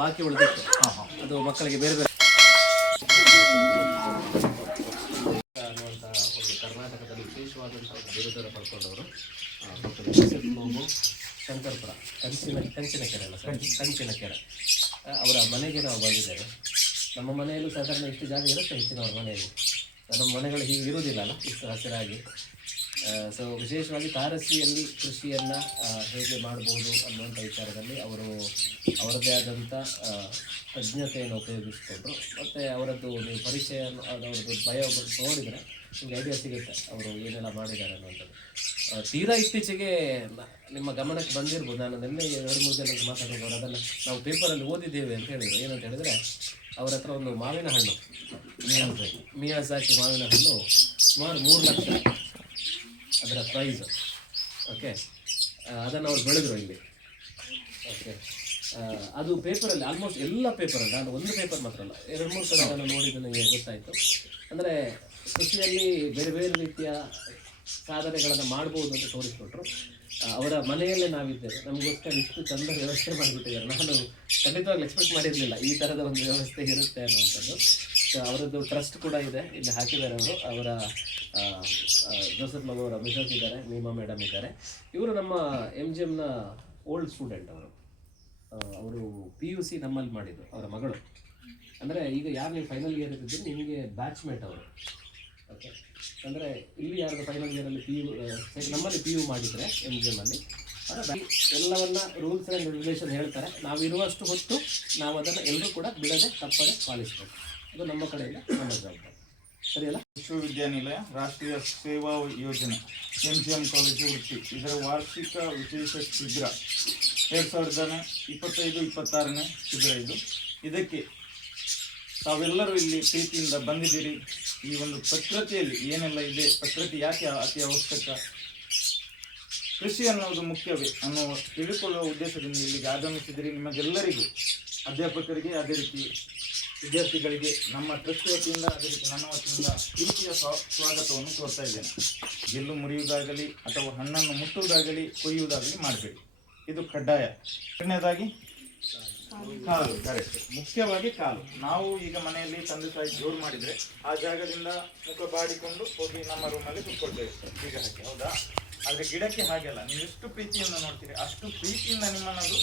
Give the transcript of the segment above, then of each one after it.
ಬಾಕಿ ಉಳಿದಿತ್ತು. ಅದು ಮಕ್ಕಳಿಗೆ ಬೇರೆ ಬೇರೆ ಅನ್ನುವಂಥ ಒಂದು ಕರ್ನಾಟಕದಲ್ಲಿ ವಿಶೇಷವಾದಂಥ ಬಿರುದನ್ನು ಪಡ್ಕೊಂಡವರು ಶಂಕರಪುರ ಕಂಚಿನ ಕೆರೆ ಅಲ್ಲ ಸರ್, ಕಂಚಿನ ಕೆರೆ ಅವರ ಮನೆಗೆ ನಾವು ಬಂದಿದ್ದೇವೆ. ನಮ್ಮ ಮನೆಯಲ್ಲೂ ಸಾಧಾರಣ ಇಷ್ಟು ಜಾಗ ಇರುತ್ತೆ ಹೆಚ್ಚಿನವ್ರ ಮನೆಯಲ್ಲಿ. ನಮ್ಮ ಮನೆಗಳು ಹೀಗೆ ಇರುವುದಿಲ್ಲ ಅಲ್ಲ, ಇಷ್ಟು ಹಸಿರಾಗಿ. ಸೊ ವಿಶೇಷವಾಗಿ ತಾರಸಿಯಲ್ಲಿ ಕೃಷಿಯನ್ನು ಹೇಗೆ ಮಾಡ್ಬೋದು ಅನ್ನುವಂಥ ವಿಚಾರದಲ್ಲಿ ಅವರು ಅವರದ್ದೇ ಆದಂಥ ತಜ್ಞತೆಯನ್ನು ಉಪಯೋಗಿಸಿಕೊಂಡ್ರು. ಮತ್ತು ಅವರದ್ದು ನೀವು ಪರಿಚಯ ಅವರದ್ದು ಬಯೋ ನೋಡಿದರೆ ನಿಮಗೆ ಐಡಿಯಾ ಸಿಗುತ್ತೆ ಅವರು ಏನೆಲ್ಲ ಮಾಡಿದ್ದಾರೆ ಅನ್ನುವಂಥದ್ದು. ತೀರಾ ಇತ್ತೀಚೆಗೆ ನಿಮ್ಮ ಗಮನಕ್ಕೆ ಬಂದಿರ್ಬೋದು, ನಾನು ನಿನ್ನೆ 2-3 ಜನಕ್ಕೆ ಮಾತಾಡಿದವರು ಅದನ್ನು ನಾವು ಪೇಪರಲ್ಲಿ ಓದಿದ್ದೇವೆ ಅಂತ ಹೇಳಿದರು. ಏನಂತ ಹೇಳಿದರೆ ಅವರ ಹತ್ರ ಒಂದು ಮಾವಿನ ಹಣ್ಣು ಮಿಯಾಜಾಕಿ ಮಾವಿನ ಹಣ್ಣು ಸುಮಾರು 3 ಲಕ್ಷ ಅದರ ಪ್ರೈಸ್. ಓಕೆ, ಅದನ್ನು ಅವ್ರು ಬೆಳೆದರು ಇಲ್ಲಿ. ಓಕೆ, ಅದು ಪೇಪರಲ್ಲಿ ಆಲ್ಮೋಸ್ಟ್ ಎಲ್ಲ ಪೇಪರಲ್ಲಿ, ನಾನು ಒಂದು ಪೇಪರ್ ಮಾತ್ರ ಅಲ್ಲ 2-3 ಕಡೆ ನಾನು ನೋಡಿದ್ದು ನನಗೆ ಗೊತ್ತಾಯಿತು. ಅಂದರೆ ಕೃಷಿಯಲ್ಲಿ ಬೇರೆ ಬೇರೆ ರೀತಿಯ ಸಾಧನೆಗಳನ್ನು ಮಾಡ್ಬೋದು ಅಂತ ತೋರಿಸ್ಕೊಟ್ರು. ಅವರ ಮನೆಯಲ್ಲೇ ನಾವಿದ್ದೇವೆ, ನಮಗೋಸ್ಕರ ಇಷ್ಟು ಚಂದ ವ್ಯವಸ್ಥೆ ಮಾಡಿಬಿಟ್ಟಿದ್ದಾರೆ. ನಾನು ಖಂಡಿತವಾಗ್ಲೂ ಎಕ್ಸ್ಪೆಕ್ಟ್ ಮಾಡಿರಲಿಲ್ಲ ಈ ಥರದ ಒಂದು ವ್ಯವಸ್ಥೆ ಇರುತ್ತೆ ಅನ್ನುವಂಥದ್ದು. ಸೊ ಅವರದ್ದು ಟ್ರಸ್ಟ್ ಕೂಡ ಇದೆ, ಇಲ್ಲಿ ಹಾಕಿದ್ದಾರೆ ಅವರು. ಅವರ ಜೋಸೆಫ್ ಮಗು ಅವರ ಮಿಸಸ್ ಇದ್ದಾರೆ, ಮೀಮಾ ಮೇಡಮ್ ಇದ್ದಾರೆ. ಇವರು ನಮ್ಮ MGMನ ಓಲ್ಡ್ ಸ್ಟೂಡೆಂಟ್. ಅವರು PUC ನಮ್ಮಲ್ಲಿ ಮಾಡಿದ್ದು, ಅವರ ಮಗಳು. ಅಂದರೆ ಈಗ ಯಾರು ನೀವು ಫೈನಲ್ ಇಯರ್ ಇರ್ತಿದ್ದೀರಿ ನಿಮಗೆ ಬ್ಯಾಚ್ಮೇಟ್ ಅವರು. ಓಕೆ, ಅಂದರೆ ಇಲ್ಲಿ ಯಾರು ಫೈನಲ್ ಇಯರಲ್ಲಿ ನಮ್ಮಲ್ಲಿ PU ಮಾಡಿದರೆ MGMಲ್ಲಿ ಎಲ್ಲವನ್ನ ರೂಲ್ಸ್ ಆ್ಯಂಡ್ ರೆಗ್ಯುಲೇಷನ್ ಹೇಳ್ತಾರೆ. ನಾವಿರುವಷ್ಟು ಹೊತ್ತು ನಾವು ಅದನ್ನು ಎಲ್ಲರೂ ಕೂಡ ಬಿಡದೆ ತಪ್ಪದೆ ಪಾಲಿಸಬೇಕು. ಅದು ನಮ್ಮ ಕಡೆಯಿಂದ ನಮ್ಮ ಜವಾಬ್ದಾರಿ. ಸರಿಯಲ್ಲ? ವಿಶ್ವವಿದ್ಯಾನಿಲಯ ರಾಷ್ಟ್ರೀಯ ಸೇವಾ ಯೋಜನೆ MGM ಕಾಲೇಜು ವೃತ್ತಿ ಇದರ ವಾರ್ಷಿಕ ವಿಶೇಷ ಶಿಬಿರ 2025-26ನೇ ಶಿಬಿರ ಇದು. ಇದಕ್ಕೆ ತಾವೆಲ್ಲರೂ ಇಲ್ಲಿ ಪ್ರೀತಿಯಿಂದ ಬಂದಿದ್ದೀರಿ. ಈ ಒಂದು ಪ್ರಕೃತಿಯಲ್ಲಿ ಏನೆಲ್ಲ ಇದೆ, ಪ್ರಕೃತಿ ಯಾಕೆ ಅತಿ ಅವಶ್ಯಕ, ಕೃಷಿ ಅನ್ನೋದು ಮುಖ್ಯವೇ ಅನ್ನೋ ತಿಳ್ಕೊಳ್ಳುವ ಉದ್ದೇಶದಿಂದ ಇಲ್ಲಿಗೆ ಆಗಮಿಸಿದಿರಿ. ನಿಮಗೆಲ್ಲರಿಗೂ, ಅಧ್ಯಾಪಕರಿಗೆ, ಅದೇ ರೀತಿ ವಿದ್ಯಾರ್ಥಿಗಳಿಗೆ ನಮ್ಮ ಟ್ರಸ್ಟ್ ವತಿಯಿಂದ, ಅದೇ ರೀತಿ ನನ್ನ ವತಿಯಿಂದ ಪ್ರೀತಿಯ ಸ್ವಾಗತವನ್ನು ಕೋರ್ತಾ ಇದ್ದೇನೆ. ಗೆಲ್ಲು ಮುರಿಯುವುದಾಗಲಿ ಅಥವಾ ಹಣ್ಣನ್ನು ಮುಟ್ಟುವುದಾಗಲಿ ಕೊಯ್ಯುವುದಾಗಲಿ ಮಾಡಬೇಡಿ, ಇದು ಕಡ್ಡಾಯ. ಎರಡನೇದಾಗಿ ಕಾಲು, ಕರೆಕ್ಟ್, ಮುಖ್ಯವಾಗಿ ಕಾಲು. ನಾವು ಈಗ ಮನೆಯಲ್ಲಿ ತಂದೆ ತಾಯಿ ಜೋರು ಮಾಡಿದರೆ ಆ ಜಾಗದಿಂದ ಮುಖ ಬಾಡಿಕೊಂಡು ಹೋಗಿ ನಮ್ಮ ರೂಮಲ್ಲಿ ಕುತ್ಕೊಳ್ತೇವೆ ಈಗ ಹಾಕಿ, ಹೌದಾ? ಆದರೆ ಗಿಡಕ್ಕೆ ಹಾಗೆಲ್ಲ, ನೀವು ಎಷ್ಟು ಪ್ರೀತಿಯನ್ನು ನೋಡ್ತೀರಿ ಅಷ್ಟು ಪ್ರೀತಿಯಿಂದ ನಿಮ್ಮನ್ನದು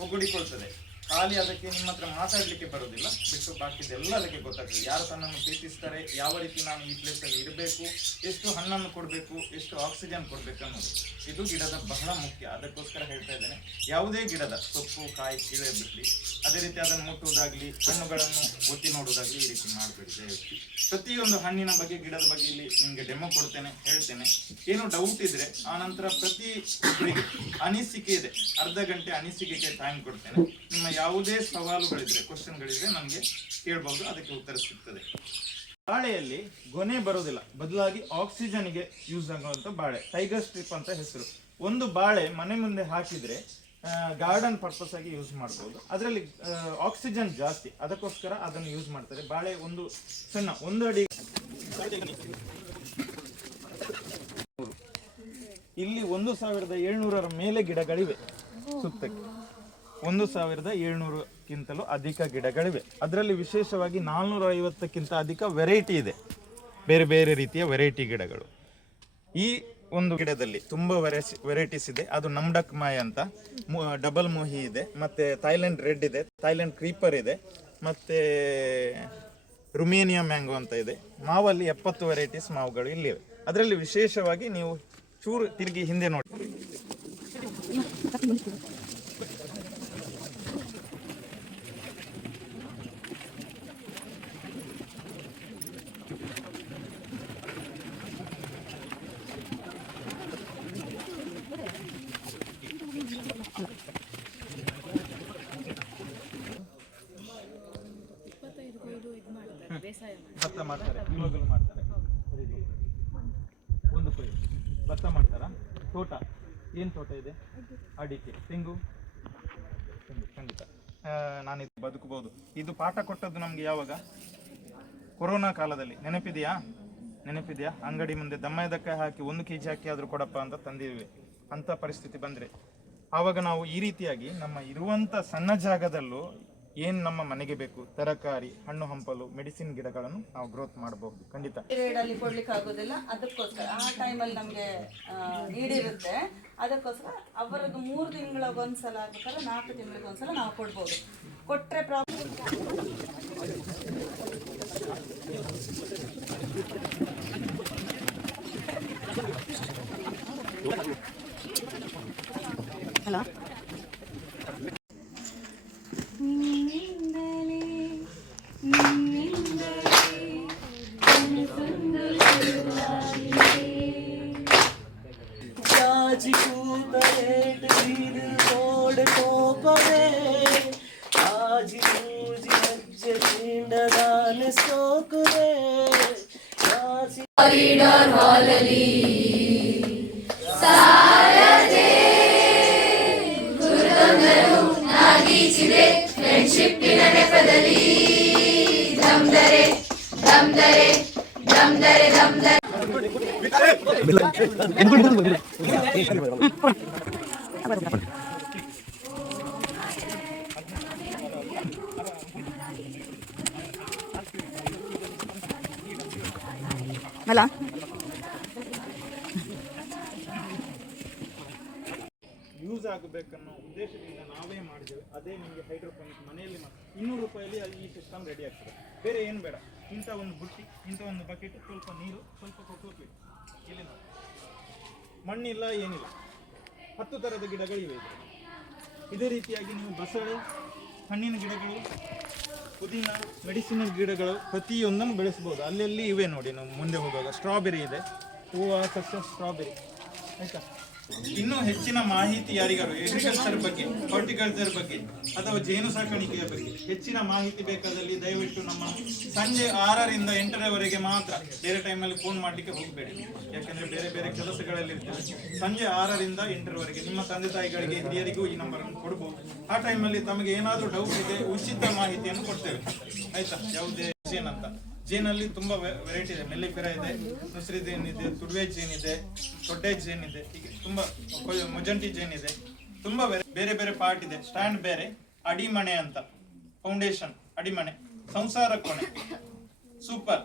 ಹೊಗಡಿಕೊಳ್ತದೆ. ಖಾಲಿ ಅದಕ್ಕೆ ನಿಮ್ಮ ಹತ್ರ ಮಾತಾಡಲಿಕ್ಕೆ ಬರೋದಿಲ್ಲ, ಬಿಟ್ಟು ಬಾಕಿದೆಲ್ಲ ಅದಕ್ಕೆ ಗೊತ್ತಾಗ್ತದೆ. ಯಾರು ತನ್ನನ್ನು ಪ್ರೀತಿಸ್ತಾರೆ, ಯಾವ ರೀತಿ ನಾನು ಈ ಪ್ಲೇಸಲ್ಲಿ ಇರಬೇಕು, ಎಷ್ಟು ಹಣ್ಣನ್ನು ಕೊಡಬೇಕು, ಎಷ್ಟು ಆಕ್ಸಿಜನ್ ಕೊಡಬೇಕು ಅನ್ನೋದು ಇದು ಗಿಡದ ಬಹಳ ಮುಖ್ಯ. ಅದಕ್ಕೋಸ್ಕರ ಹೇಳ್ತಾ ಇದ್ದೇನೆ, ಯಾವುದೇ ಗಿಡದ ಸೊಪ್ಪು ಕಾಯಿ ಕೀಳೆ ಬಿಡಲಿ, ಅದೇ ರೀತಿ ಅದನ್ನು ಮುಟ್ಟುವುದಾಗಲಿ, ಹಣ್ಣುಗಳನ್ನು ಒತ್ತಿ ನೋಡುವುದಾಗಲಿ ಈ ರೀತಿ ಮಾಡಬೇಡಿ ದಯವಿಟ್ಟು. ಪ್ರತಿಯೊಂದು ಹಣ್ಣಿನ ಬಗ್ಗೆ, ಗಿಡದ ಬಗ್ಗೆ ಇಲ್ಲಿ ನಿಮಗೆ ಡೆಮೋ ಕೊಡ್ತೇನೆ, ಹೇಳ್ತೇನೆ. ಏನು ಡೌಟ್ ಇದ್ರೆ ಆ ನಂತರ ಪ್ರತಿ ಅನಿಸಿಕೆ ಇದೆ, ಅರ್ಧ ಗಂಟೆ ಅನಿಸಿಕೆಗೆ ಟೈಮ್ ಕೊಡ್ತೇನೆ. ನಿಮ್ಮ ಯಾವುದೇ ಸವಾಲುಗಳಿದ್ರೆ, ಕ್ವಶನ್ಗಳಿದ್ರೆ ನನಗೆ ಕೇಳಬಹುದು, ಅದಕ್ಕೆ ಉತ್ತರ ಸಿಗ್ತದೆ. ಬಾಳೆಯಲ್ಲಿ ಗೊನೆ ಬರೋದಿಲ್ಲ, ಬದಲಾಗಿ ಆಕ್ಸಿಜನ್ಗೆ ಯೂಸ್ ಆಗುವಂಥ ಬಾಳೆ, ಟೈಗರ್ ಸ್ಟ್ರಿಪ್ ಅಂತ ಹೆಸರು. ಒಂದು ಬಾಳೆ ಮನೆ ಮುಂದೆ ಹಾಕಿದ್ರೆ ಗಾರ್ಡನ್ ಪರ್ಪಸ್ ಆಗಿ ಯೂಸ್ ಮಾಡ್ಬೋದು. ಅದರಲ್ಲಿ ಆಕ್ಸಿಜನ್ ಜಾಸ್ತಿ, ಅದಕ್ಕೋಸ್ಕರ ಅದನ್ನು ಯೂಸ್ ಮಾಡ್ತಾರೆ. ಬಾಳೆ ಒಂದು ಸಣ್ಣ 1 ಅಡಿ. ಇಲ್ಲಿ 1700ರ ಮೇಲೆ ಗಿಡಗಳಿವೆ ಸುತ್ತಕ್ಕೆ. 1700ಕ್ಕಿಂತಲೂ ಅಧಿಕ ಗಿಡಗಳಿವೆ. ಅದರಲ್ಲಿ ವಿಶೇಷವಾಗಿ 450ಕ್ಕಿಂತ ಅಧಿಕ ವೆರೈಟಿ ಇದೆ, ಬೇರೆ ಬೇರೆ ರೀತಿಯ ವೆರೈಟಿ ಗಿಡಗಳು. ಈ ಒಂದು ಗಿಡದಲ್ಲಿ ತುಂಬ ವೆರೈಟೀಸ್ ಇದೆ. ಅದು ನಮ್ಡಕ್ ಮಾಯ್ ಅಂತ, ಡಬಲ್ ಮೋಹಿ ಇದೆ, ಮತ್ತು ಥೈಲ್ಯಾಂಡ್ ರೆಡ್ ಇದೆ, ಥೈಲ್ಯಾಂಡ್ ಕ್ರೀಪರ್ ಇದೆ, ಮತ್ತು ರುಮೇನಿಯಾ ಮ್ಯಾಂಗೋ ಅಂತ ಇದೆ. ಮಾವಲ್ಲಿ 70 ವೆರೈಟೀಸ್ ಮಾವುಗಳು ಇಲ್ಲಿವೆ. ಅದರಲ್ಲಿ ವಿಶೇಷವಾಗಿ ನೀವು ಚೂರು ತಿರುಗಿ ಹಿಂದೆ ನೋಡಿ, ಭತ್ತ ಮಾಡ್ತಾರೆ, ಇವಾಗಲೂ ಮಾಡ್ತಾರೆ. ಒಂದು ಕುರಿ ಭತ್ತ ಮಾಡ್ತಾರಾ? ತೋಟ ಏನು ತೋಟ ಇದೆ? ಅಡಿಕೆ, ತೆಂಗು ಖಂಡಿತ ನಾನಿದು ಬದುಕಬಹುದು. ಇದು ಪಾಠ ಕೊಟ್ಟದ್ದು ನಮಗೆ ಯಾವಾಗ? ಕೊರೋನಾ ಕಾಲದಲ್ಲಿ. ನೆನಪಿದೆಯಾ? ಅಂಗಡಿ ಮುಂದೆ ದಮ್ಮಯದಕ್ಕೆ ಹಾಕಿ 1 kg ಅಕ್ಕಿ ಆದರೂ ಕೊಡಪ್ಪ ಅಂತ ತಂದಿವೆ. ಅಂಥ ಪರಿಸ್ಥಿತಿ ಬಂದರೆ ಆವಾಗ ನಾವು ಈ ರೀತಿಯಾಗಿ ನಮ್ಮ ಇರುವಂಥ ಸಣ್ಣ ಜಾಗದಲ್ಲೂ ಏನು ನಮ್ಮ ಮನೆಗೆ ಬೇಕು ತರಕಾರಿ, ಹಣ್ಣು ಹಂಪಲು, ಮೆಡಿಸಿನ್ ಗಿಡಗಳನ್ನು ನಾವು ಗ್ರೋತ್ ಮಾಡಬಹುದು. ಖಂಡಿತ ಪೀರಿಯಡ್ ಕೊಡ್ಲಿಕ್ಕೆ ಆಗೋದಿಲ್ಲ, ಅದಕ್ಕೋಸ್ಕರ ಆ ಟೈಮಲ್ಲಿ ನಮಗೆ ನೀಡಿರುತ್ತೆ. ಅದಕ್ಕೋಸ್ಕರ ಅವರಿಗೆ 3 ತಿಂಗಳಿಗೊಂದ್ಸಲ ಆಗ್ಬೇಕಾದ್ರೆ 4 ತಿಂಗಳಿಗೊಂದ್ಸಲ ನಾವು ಕೊಡ್ಬೋದು. ಕೊಟ್ಟರೆ ಹಲೋ ಕಾರಿಡಾರ್ ಹಾಲಲ್ಲಿ ಸಾರದೆ ಗುರುತೊಂದರು ನಾಗೀಚಿದೆ ಫ್ರೆಂಡ್ಶಿಪ್ಪಿನ ನೆಪದಲ್ಲಿ ದಮ್ದರೆ ದಮ್ದರೆ ದಮ್ದರೆ ದಮ್ದರೆ ಅಲ್ಲ ಯೂಸ್ ಆಗಬೇಕನ್ನೋ ಉದ್ದೇಶದಿಂದ ನಾವೇ ಮಾಡಿದ್ದೇವೆ. ಅದೇ ನಿಮಗೆ ಹೈಡ್ರೋಪೋನಿಕ್ ಮನೆಯಲ್ಲಿ 200 ರೂಪಾಯಲ್ಲಿ ಈ ಸಿಸ್ಟಮ್ ರೆಡಿ ಆಗ್ತದೆ. ಬೇರೆ ಏನು ಬೇಡ. ಇಂಥ ಒಂದು ಬುಟ್ಟಿ, ಇಂಥ ಒಂದು ಬಕೆಟ್, ಸ್ವಲ್ಪ ನೀರು, ಸ್ವಲ್ಪ ಕೊಕೊಪೀಟ್, ಇಲ್ಲಿ ನೋಡಿ ಮಣ್ಣಿಲ್ಲ ಏನಿಲ್ಲ, 10 ಥರದ ಗಿಡಗಳಿವೆ. ಇದೇ ರೀತಿಯಾಗಿ ನೀವು ಬಸಳೆ, ಹಣ್ಣಿನ ಗಿಡಗಳು, ಪುದೀನ, ಮೆಡಿಸಿನಲ್ ಗಿಡಗಳು ಪ್ರತಿಯೊಂದನ್ನು ಬೆಳೆಸ್ಬೋದು. ಅಲ್ಲೆಲ್ಲಿ ಇವೆ ನೋಡಿ. ನಾವು ಮುಂದೆ ಹೋಗುವಾಗ ಸ್ಟ್ರಾಬೆರಿ ಇದೆ, ಹೂವು ಸಸ್ಯ ಸ್ಟ್ರಾಬೆರಿ. ಆಯ್ತಾ? ಇನ್ನೂ ಹೆಚ್ಚಿನ ಮಾಹಿತಿ ಯಾರಿಗಾರು ಅಗ್ರಿಕಲ್ಚರ್ ಬಗ್ಗೆ, ಹಾರ್ಟಿಕಲ್ಚರ್ ಬಗ್ಗೆ ಅಥವಾ ಜೇನು ಸಾಕಾಣಿಕೆಯ ಬಗ್ಗೆ ಹೆಚ್ಚಿನ ಮಾಹಿತಿ ಬೇಕಾದಲ್ಲಿ ದಯವಿಟ್ಟು ನಮ್ಮ ಸಂಜೆ 6ರಿಂದ 8ರವರೆಗೆ ಮಾತ್ರ, ಬೇರೆ ಟೈಮಲ್ಲಿ ಫೋನ್ ಮಾಡಲಿಕ್ಕೆ ಹೋಗಬೇಡಿ. ಯಾಕೆಂದರೆ ಬೇರೆ ಬೇರೆ ಕೆಲಸಗಳಲ್ಲಿ ಇರ್ತದೆ. ಸಂಜೆ 6ರಿಂದ 8ರವರೆಗೆ ನಿಮ್ಮ ತಂದೆ ತಾಯಿಗಳಿಗೆ, ಹಿರಿಯರಿಗೂ ಈ ನಂಬರನ್ನು ಕೊಡ್ಬೋದು. ಆ ಟೈಮಲ್ಲಿ ತಮಗೆ ಏನಾದರೂ ಡೌಟ್ ಇದೆ, ಉಚಿತ ಮಾಹಿತಿಯನ್ನು ಕೊಡ್ತೇವೆ. ಆಯ್ತಾ? ಯಾವುದೇ ಜೇನ್ ಅಂತ, ಜೇನಲ್ಲಿ ತುಂಬ ವೆರೈಟಿ ಇದೆ. ಮೆಲ್ಲಿಫೆರಾ ಇದೆ, ನುಸ್ರಿ ಜೇನ್ ಇದೆ, ತುಡುವೆ ಜೇನ್ ಇದೆ, ದೊಡ್ಡೆ ಜೇನ್ ಇದೆ, ಹೀಗೆ ತುಂಬ ಮುಜಂಟಿ ಜೇನ್ ಇದೆ. ತುಂಬ ಬೇರೆ ಬೇರೆ ಪಾರ್ಟ್ ಇದೆ. ಸ್ಟ್ಯಾಂಡ್ ಬೇರೆ, ಅಡಿಮಣೆ ಅಂತ, ಫೌಂಡೇಶನ್, ಅಡಿಮಣೆ, ಸಂಸಾರ ಕೊನೆ, ಸೂಪರ್,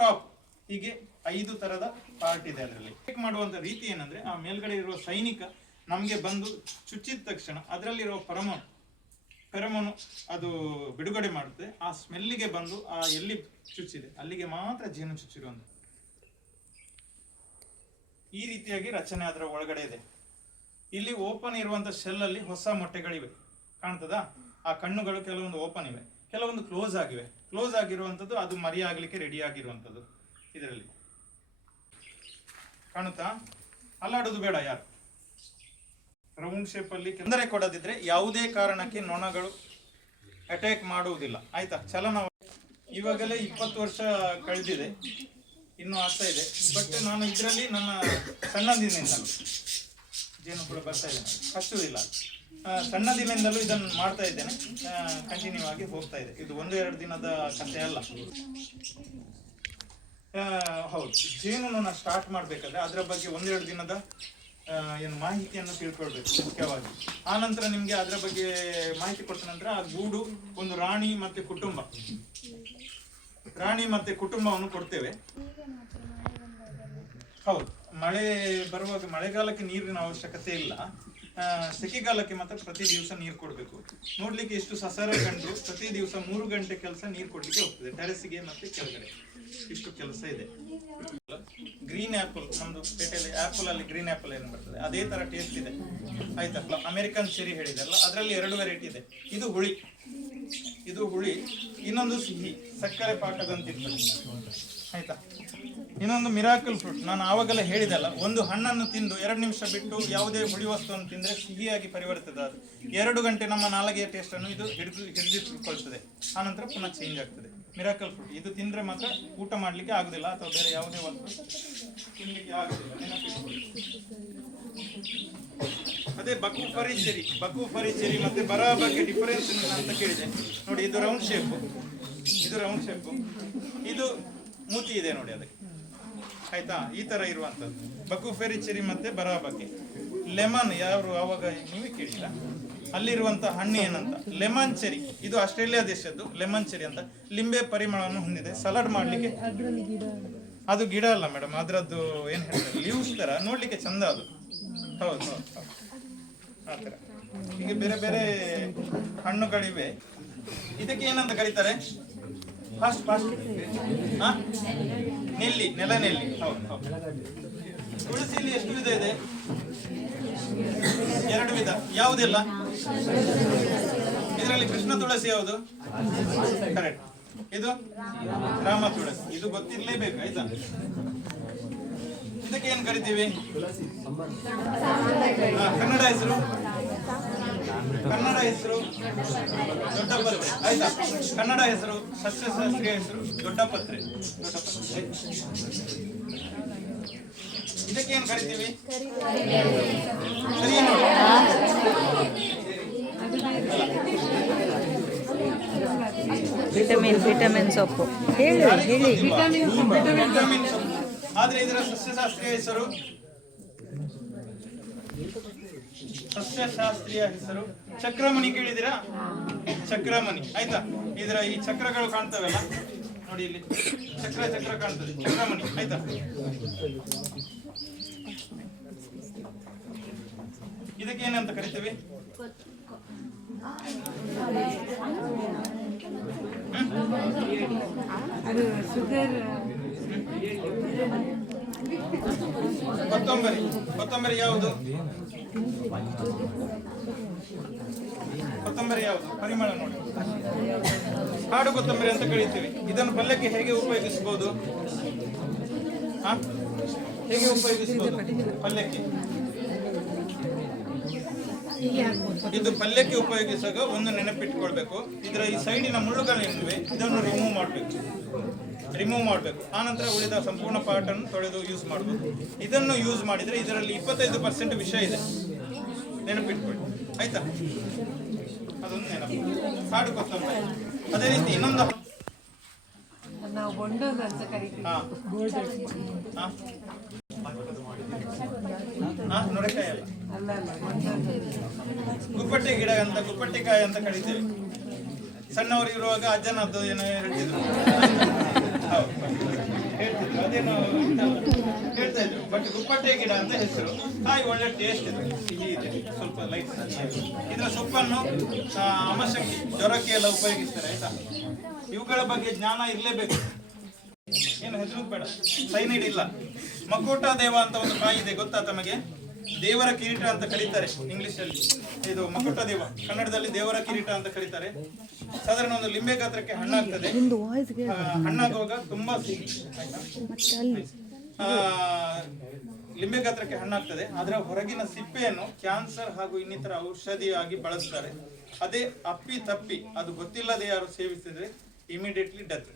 ಟಾಪ್, ಹೀಗೆ 5 ಥರದ ಪಾರ್ಟ್ ಇದೆ. ಅದರಲ್ಲಿ ಚೆಕ್ ಮಾಡುವಂಥ ರೀತಿ ಏನಂದ್ರೆ, ಆ ಮೇಲ್ಗಡೆ ಇರುವ ಸೈನಿಕ ನಮಗೆ ಬಂದು ಚುಚ್ಚಿದ ತಕ್ಷಣ ಅದರಲ್ಲಿರುವ ಫೆರಮೋನು ಅದು ಬಿಡುಗಡೆ ಮಾಡುತ್ತೆ. ಆ ಸ್ಮೆಲ್ಲಿಗೆ ಬಂದು ಆ ಎಲ್ಲಿ ಚುಚ್ಚಿದೆ ಅಲ್ಲಿಗೆ ಮಾತ್ರ ಜೇನು ಚುಚ್ಚಿರುವಂತ. ಈ ರೀತಿಯಾಗಿ ರಚನೆ ಅದರ ಒಳಗಡೆ ಇದೆ. ಇಲ್ಲಿ ಓಪನ್ ಇರುವಂತ ಶೆಲ್ ಅಲ್ಲಿ ಹೊಸ ಮೊಟ್ಟೆಗಳಿವೆ, ಕಾಣ್ತದಾ? ಆ ಕಣ್ಣುಗಳು ಕೆಲವೊಂದು ಓಪನ್ ಇವೆ, ಕೆಲವೊಂದು ಕ್ಲೋಸ್ ಆಗಿವೆ. ಕ್ಲೋಸ್ ಆಗಿರುವಂತದ್ದು ಅದು ಮರಿ ಆಗ್ಲಿಕ್ಕೆ ರೆಡಿ ಆಗಿರುವಂತದ್ದು. ಇದರಲ್ಲಿ ಕಾಣುತ್ತಾ? ಅಲ್ಲಾಡೋದು ಬೇಡ ಯಾರು. ರೌಂಡ್ ಶೇಪ್ ಅಲ್ಲಿ ತೊಂದರೆ ಕೊಡದಿದ್ರೆ ಯಾವುದೇ ಕಾರಣಕ್ಕೆ ನೊಣಗಳು ಅಟ್ಯಾಕ್ ಮಾಡುವುದಿಲ್ಲ. ಆಯ್ತಾ? ಚಲನ ಇವಾಗಲೇ 20 ವರ್ಷ ಕಳೆದಿದೆ, ಇನ್ನೂ ಆಗ್ತಾ ಇದೆ. ಬಟ್ ನಾನು ಇದರಲ್ಲಿ ನನ್ನ ಸಣ್ಣದಿನಿಂದಲೂ ಜೇನು ಕೂಡ ಬರ್ತಾ ಇದೆ, ಕಚ್ಚುವುದಿಲ್ಲ. ಸಣ್ಣದಿನಿಂದಲೂ ಇದನ್ನು ಮಾಡ್ತಾ ಇದ್ದೇನೆ, ಕಂಟಿನ್ಯೂ ಆಗಿ ಹೋಗ್ತಾ ಇದೆ. ಇದು 1-2 ದಿನದ ಕಥೆ ಅಲ್ಲ. ಹೌದು, ಜೇನು ಸ್ಟಾರ್ಟ್ ಮಾಡಬೇಕಾದ್ರೆ ಅದರ ಬಗ್ಗೆ 1-2 ದಿನದ ಏನು ಮಾಹಿತಿಯನ್ನು ತಿಳ್ಕೊಳ್ಬೇಕು ಮುಖ್ಯವಾಗಿ. ಆ ನಂತರ ನಿಮ್ಗೆ ಅದರ ಬಗ್ಗೆ ಮಾಹಿತಿ ಕೊಟ್ಟ ನಂತರ ಆ ಗೂಡು ಒಂದು ರಾಣಿ ಮತ್ತೆ ಕುಟುಂಬವನ್ನು ಕೊಡ್ತೇವೆ. ಹೌದು, ಮಳೆ ಬರುವಾಗ ಮಳೆಗಾಲಕ್ಕೆ ನೀರಿನ ಅವಶ್ಯಕತೆ ಇಲ್ಲ. ಸೆಕೆಗಾಲಕ್ಕೆ ಮಾತ್ರ ಪ್ರತಿ ದಿವಸ ನೀರು ಕೊಡಬೇಕು. ನೋಡ್ಲಿಕ್ಕೆ ಎಷ್ಟು ಸಸಾರ ಗಂಟು, ಪ್ರತಿ ದಿವಸ 3 ಗಂಟೆ ಕೆಲಸ ನೀರು ಕೊಡ್ಲಿಕ್ಕೆ ಹೋಗ್ತದೆ. ಟೆರೆಸ್ಗೆ ಮತ್ತೆ ಕೆಳಗಡೆ ಇಷ್ಟು ಕೆಲಸ ಇದೆ. ಗ್ರೀನ್ ಆಪಲ್, ನಮ್ದು ಪೇಟೆಯಲ್ಲಿ ಆಪಲ್ ಅಲ್ಲಿ ಗ್ರೀನ್ ಆಪಲ್ ಏನು ಬರ್ತದೆ ಅದೇ ತರ ಟೇಸ್ಟ್ ಇದೆ. ಆಯ್ತಾ? ಅಮೆರಿಕನ್ ಚೆರಿ ಹೇಳಿದಲ್ಲ, ಅದರಲ್ಲಿ 2 ವೆರೈಟಿ ಇದೆ. ಇದು ಹುಳಿ, ಇನ್ನೊಂದು ಸಿಹಿ, ಸಕ್ಕರೆ ಪಾಕದಂತಿರ್ತದೆ. ಆಯ್ತಾ? ಇನ್ನೊಂದು ಮಿರಾಕಲ್ ಫ್ರೂಟ್. ನಾನು ಆವಾಗಲೇ ಹೇಳಿದಲ್ಲ, ಒಂದು ಹಣ್ಣನ್ನು ತಿಂದು 2 ನಿಮಿಷ ಬಿಟ್ಟು ಯಾವುದೇ ಹುಳಿ ವಸ್ತುವನ್ನು ತಿಂದರೆ ಸಿಹಿಯಾಗಿ ಪರಿವರ್ತದೆ. ಅದು 2 ಗಂಟೆ ನಮ್ಮ ನಾಲಿಗೆಯ ಟೇಸ್ಟ್ ಅನ್ನು ಇದು ಹಿಡಿದಿಟ್ಟುಕೊಳ್ತದೆ. ಆನಂತರ ಪುನಃ ಚೇಂಜ್ ಆಗ್ತದೆ. ಮಿರಾಕಲ್ ಫ್ರೂಟ್ ಇದು ತಿಂದ್ರೆ ಮಾತ್ರ ಊಟ ಮಾಡ್ಲಿಕ್ಕೆ ಆಗುದಿಲ್ಲ, ಅಥವಾ ಬೇರೆ ಯಾವುದೇ ವಸ್ತು ತಿನ್ಲಿಕ್ಕೆ ಆಗುದಿಲ್ಲ, ನೆನಪಿಟ್ಕೊಳ್ಳಿ. ಅದೇ ಬಕುಫರಿ ಚೆರಿ ಮತ್ತೆ ಬರ ಬಗ್ಗೆ ಡಿಫರೆನ್ಸ್ ಅಂತ ಕೇಳಿದೆ ನೋಡಿ. ಇದು ರೌಂಡ್ ಶೇಪ್, ಇದು ಮೂತಿ ಇದೆ ನೋಡಿ ಅದಕ್ಕೆ. ಆಯ್ತಾ? ಈ ತರ ಇರುವಂತದ್ದು ಬಕುಫೆರಿ ಚೆರಿ ಮತ್ತೆ ಬರ ಬಗ್ಗೆ. ಲೆಮನ್ ಯಾರು ಆವಾಗ ನೀವೇ ಕೇಳಿಲ್ಲ, ಅಲ್ಲಿರುವಂತ ಹಣ್ಣು ಏನಂತ ಲೆಮನ್ ಚೆರಿ, ಇದು ಆಸ್ಟ್ರೇಲಿಯಾ ದೇಶದ್ದು ಲೆಮನ್ ಚೆರಿ ಅಂತ, ಲಿಂಬೆ ಪರಿಮಳವನ್ನು ಹೊಂದಿದೆ. ಸಲಾಡ್ ಮಾಡ್ಲಿಕ್ಕೆ ಅದು ಗಿಡ ಅಲ್ಲ ಮೇಡಮ್, ಅದರದ್ದು ಏನ್ ಹೇಳ್ತಾರೆ ಲೀವ್ಸ್ ತರ ನೋಡ್ಲಿಕ್ಕೆ ಚಂದ ಅದು. ಹೌದು ಹೌದು ಹೌದು ಆ ಥರ. ಹೀಗೆ ಬೇರೆ ಬೇರೆ ಹಣ್ಣುಗಳಿವೆ. ಇದಕ್ಕೆ ಏನಂತ ಕರೀತಾರೆ? ಫಾಸ್ಟ್ ಫಾಸ್ಟ್ ನೆಲ್ಲಿ, ನೆಲ ನೆಲ್ಲಿ. ಹೌದು ಹೌದು. ತುಳಸಿಯಲ್ಲಿ ಎಷ್ಟು ವಿಧ ಇದೆ? 2 ವಿಧ. ಯಾವುದೆಲ್ಲ? ಇದರಲ್ಲಿ ಕೃಷ್ಣ ತುಳಸಿ ಯಾವುದು? ಕರೆಕ್ಟ್. ಇದು ರಾಮ ತುಳಸಿ. ಇದು ಗೊತ್ತಿರ್ಲೇಬೇಕು ಆಯ್ತಾ? ಇದಕ್ಕೆ ಏನ್ ಕರಿತೀವಿ? ಕನ್ನಡ ಹೆಸರು ದೊಡ್ಡಪತ್ರೆ ಆಯ್ತಾ? ಕನ್ನಡ ಹೆಸರು, ಸಸ್ಯಶಾಸ್ತ್ರೀಯ ಹೆಸರು ದೊಡ್ಡಪತ್ರೆ. ಇದಕ್ಕೆ ಏನ್ ಕರಿತೀವಿ? ಸರಿ ನೋಡಿ. ವಿಟಮಿನ್ ಸೊಪ್ಪು ಹೇಳಿ. ವಿಟಮಿನ್ ಸೊಪ್ಪು. ಆದ್ರೆ ಇದರ ಸಸ್ಯಶಾಸ್ತ್ರೀಯ ಹೆಸರು ಚಕ್ರಮಣಿ. ಕೇಳಿದಿರಾ? ಚಕ್ರಮಣಿ ಆಯ್ತಾ? ಇದರ ಈ ಚಕ್ರಗಳು ಕಾಣ್ತವೆಲ್ಲ ನೋಡಿ, ಇಲ್ಲಿ ಚಕ್ರ ಕಾಣ್ತದೆ, ಚಕ್ರಮಣಿ ಆಯ್ತಾ? ಇದಕ್ಕೆ ಏನಂತ ಕರಿತೀವಿ? ಕೊತ್ತಂಬರಿ ಯಾವುದು? ಪರಿಮಳ ನೋಡಿ. ಕಾಡು ಕೊತ್ತಂಬರಿ ಅಂತ ಕರೀತೀವಿ. ಇದನ್ನು ಪಲ್ಯಕ್ಕೆ ಹೇಗೆ ಉಪಯೋಗಿಸಬಹುದು? ಪಲ್ಯಕ್ಕೆ ಇದು ಪಲ್ಯಕ್ಕೆ ಉಪಯೋಗಿಸುವಾಗ ಒಂದು ನೆನಪಿಟ್ಕೊಳ್ಬೇಕು, ಇದರ ಈ ಸೈಡಿನ ಮುಳ್ಳುಗಳೇನಿವೆ ಇದನ್ನು ರಿಮೂವ್ ಮಾಡಬೇಕು. ಆನಂತರ ಉಳಿದ ಸಂಪೂರ್ಣ ಪಾರ್ಟ್ ಅನ್ನು ತೊಳೆದು ಯೂಸ್ ಮಾಡಬಹುದು. ಇದನ್ನು ಯೂಸ್ ಮಾಡಿದ್ರೆ ಇದರಲ್ಲಿ 25% ವಿಷ ಇದೆ, ನೆನಪಿಟ್ಕೊಳ್ಳಿ ಆಯ್ತಾ? ಅದೊಂದು ನೆನಪು, ಕಾಡು ಕೊತ್ತಂಬರಿ. ಅದೇ ರೀತಿ ಇನ್ನೊಂದು ನೊರೆಕಾಯಿ ಅಲ್ಲ, ಗುಪ್ಪಟ್ಟೆ ಗಿಡ ಅಂತ, ಗುಪ್ಪಟ್ಟೆಕಾಯಿ ಅಂತ ಕರಿತೇವೆ. ಸಣ್ಣವರು ಇರುವಾಗ ಅಜ್ಜನದ್ದು ಏನೋ ಹೇಳ್ತಿದ್ರು, ಅದೇನೋ ಹೇಳ್ತಾ ಇದ್ರು. ಬಟ್ ಗುಪ್ಪಟ್ಟೆ ಗಿಡ ಅಂತ ಹೆಸರು. ಕಾಯಿ ಒಳ್ಳೆ ಟೇಸ್ಟ್ ಇದೆ, ಸಿಹಿ ಇದೆ, ಸ್ವಲ್ಪ ಲೈಟ್. ಇದರ ಸೊಪ್ಪನ್ನು ಅಮಶಕ್ತಿ, ಜ್ವರಕ್ಕೆ ಎಲ್ಲ ಉಪಯೋಗಿಸ್ತಾರೆ ಆಯ್ತಾ? ಇವುಗಳ ಬಗ್ಗೆ ಜ್ಞಾನ ಇರಲೇಬೇಕು. ಏನು ಹೆಸರು ಬೇಡ, ಸೈನೈಡ್ ಇಲ್ಲ. ಮಕೋಟ ದೇವ ಅಂತ ಒಂದು ಕಾಯಿ ಇದೆ, ಗೊತ್ತಾ ತಮಗೆ? ದೇವರ ಕಿರೀಟ ಅಂತ ಕರೀತಾರೆ ಇಂಗ್ಲಿಷ್ ಅಲ್ಲಿ. ಇದು ಮಕೋಟ ದೇವ, ಕನ್ನಡದಲ್ಲಿ ದೇವರ ಕಿರೀಟ ಅಂತ ಕರೀತಾರೆ. ಸಾಧಾರಣ ಒಂದು ಲಿಂಬೆ ಗಾತ್ರಕ್ಕೆ ಹಣ್ಣಾಗ್ತದೆ. ಹಣ್ಣಾಗುವಾಗ ತುಂಬಾ ಸಿಹಿ, ಲಿಂಬೆ ಗಾತ್ರಕ್ಕೆ ಹಣ್ಣಾಗ್ತದೆ. ಅದರ ಹೊರಗಿನ ಸಿಪ್ಪೆಯನ್ನು ಕ್ಯಾನ್ಸರ್ ಹಾಗೂ ಇನ್ನಿತರ ಔಷಧಿಯಾಗಿ ಬಳಸ್ತಾರೆ. ಅದೇ ಅಪ್ಪಿ ತಪ್ಪಿ ಅದು ಗೊತ್ತಿಲ್ಲದೆ ಯಾರು ಸೇವಿಸಿದ್ರೆ ಇಮಿಡಿಯೇಟ್ಲಿ ಡೆತ್.